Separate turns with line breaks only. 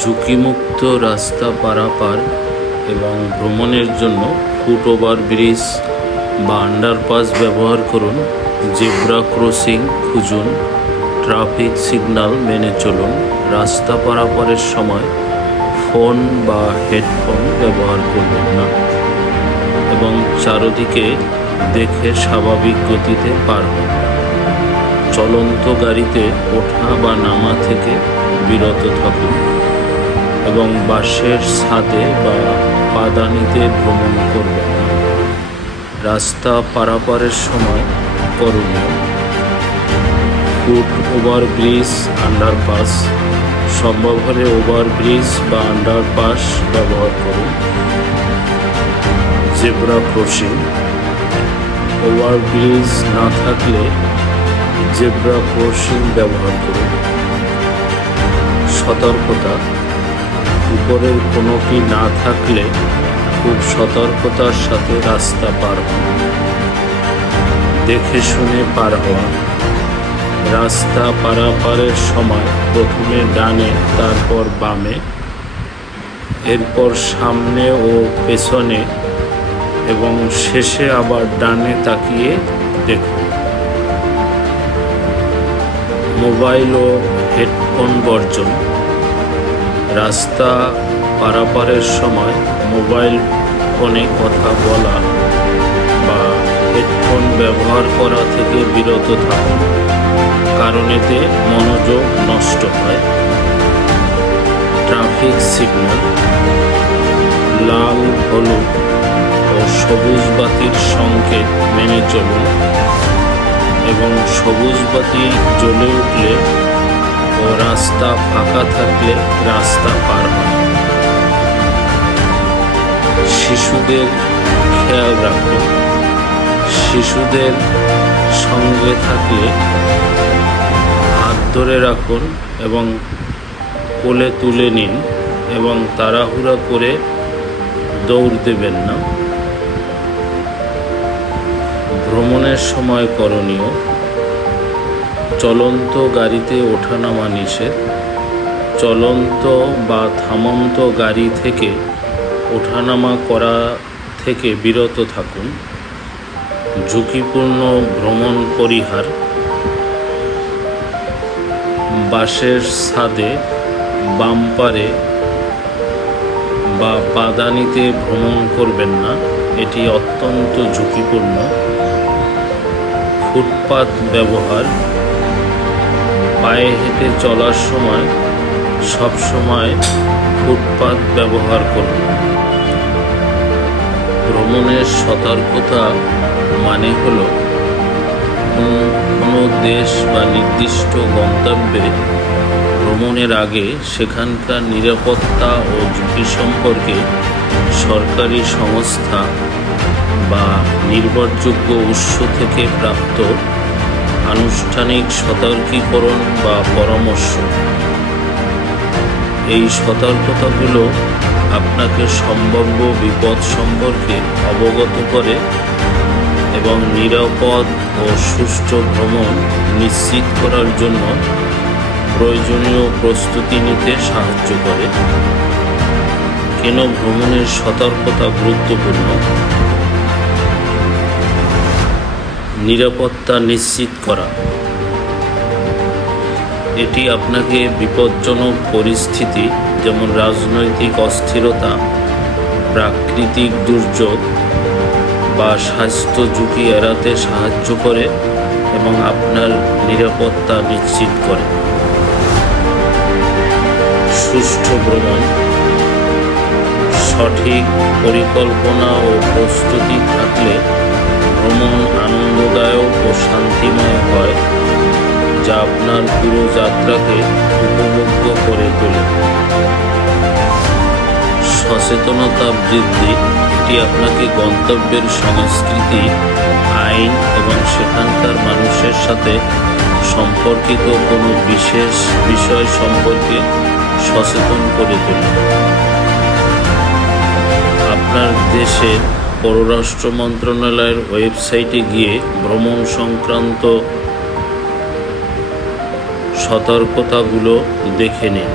ঝুঁকিমুক্ত রাস্তা পারাপার এবং ভ্রমণের জন্য ফুট ওভার ব্রিজ বা আন্ডারপাস ব্যবহার করুন, জেব্রা ক্রসিং খুঁজুন, ট্রাফিক সিগন্যাল মেনে চলুন, রাস্তা পারাপারের সময় ফোন বা হেডফোন ব্যবহার করবেন না এবং চারদিকে দেখে স্বাভাবিক গতিতে পার হন চলন্ত গাড়িতে ওঠা বা নামা থেকে বিরত থাকুন। এবং বাসের ছাদে বা পাদানিতে ভ্রমণ করবেন না রাস্তা পারাপারের সময় করণীয় ফুট ওভার ব্রিজ আন্ডারপাস। সম্ভব হলে ওভার ব্রিজ বা আন্ডারপাস ব্যবহার করুন জেব্রা ক্রসিং। ওভার ব্রিজ না থাকলে জেব্রা ক্রসিং ব্যবহার করুন সতর্কতা। উপরের কোনোটি না থাকলে খুব সতর্কতার সাথে রাস্তা পার হন দেখে শুনে পার হওয়া। রাস্তা পারাপারের সময় প্রথমে ডানে, তারপর বামে। এরপর সামনে ও পেছনে এবং শেষে আবার ডানে তাকিয়ে দেখুন মোবাইল ও হেডফোন বর্জন। রাস্তা পারাপারের সময় মোবাইল ফোনে কথা বলা বা হেডফোন ব্যবহার করা থেকে বিরত থাকুন কারণ এতে মনোযোগ নষ্ট হয়। ট্রাফিক সিগন্যাল, লাল, হলুদ ও সবুজ বাতির সংকেত মেনে চলুন এবং সবুজ বাতি জ্বলে উঠলে রাস্তা ফাঁকা থাকলে রাস্তা পার হন শিশুদের খেয়াল রাখুন শিশুদের সঙ্গে থাকলে হাত ধরে রাখুন এবং কোলে তুলে নিন এবং তাড়াহুড়া করে দৌড় দেবেন না। ভ্রমণের সময় করণীয় চলন্ত গাড়িতে ওঠানামা নিষেধ। চলন্ত বা থামন্ত গাড়ি থেকে ওঠানামা করা থেকে বিরত থাকুন। ঝুঁকিপূর্ণ ভ্রমণ পরিহার। বাসের ছাদে বাম্পারে বা পাদানিতে ভ্রমণ করবেন না, এটি অত্যন্ত ঝুঁকিপূর্ণ। ফুটপাত ব্যবহার পায়ে হেঁটে চলার সময় সব সময় ফুটপাত ব্যবহার করুন। ভ্রমণের সতর্কতা মানে হলো কোনো দেশ বা নির্দিষ্ট গন্তব্যে ভ্রমণের আগে সেখানকার নিরাপত্তা ও ঝুঁকি সম্পর্কে সরকারি সংস্থা বা নির্ভরযোগ্য উৎস থেকে প্রাপ্ত আনুষ্ঠানিক সতর্কীকরণ বা পরামর্শ। এই সতর্কতাগুলো আপনাকে সম্ভাব্য বিপদ সম্পর্কে অবগত করে এবং নিরাপদ ও সুষ্ঠু ভ্রমণ নিশ্চিত করার জন্য প্রয়োজনীয় প্রস্তুতি নিতে সাহায্য করে। কেন ভ্রমণের সতর্কতা গুরুত্বপূর্ণ? নিরাপত্তা নিশ্চিত করা। এটি আপনাকে বিপজ্জনক পরিস্থিতি, যেমন রাজনৈতিক অস্থিরতা, প্রাকৃতিক দুর্যোগ বা স্বাস্থ্য ঝুঁকি এড়াতে সাহায্য করে এবং আপনার নিরাপত্তা নিশ্চিত করে। সুষ্ঠু ভ্রমণ, সঠিক পরিকল্পনা ও প্রস্তুতি থাকলে ভ্রমণ আনন্দদায়ক ও শান্তিময় হয়, যা আপনার পুরো যাত্রাকে উপভোগ্য করে তোলে। সচেতনতা বৃদ্ধি, এটি আপনাকে গন্তব্যের সংস্কৃতি, আইন এবং সেখানকার মানুষের সাথে সম্পর্কিত কোনো বিশেষ বিষয় সম্পর্কে সচেতন করে তোলে। আপনার দেশের পররাষ্ট্র মন্ত্রণালয়ের ওয়েবসাইটে গিয়ে ভ্রমণ সংক্রান্ত সতর্কতাগুলো দেখে নিন।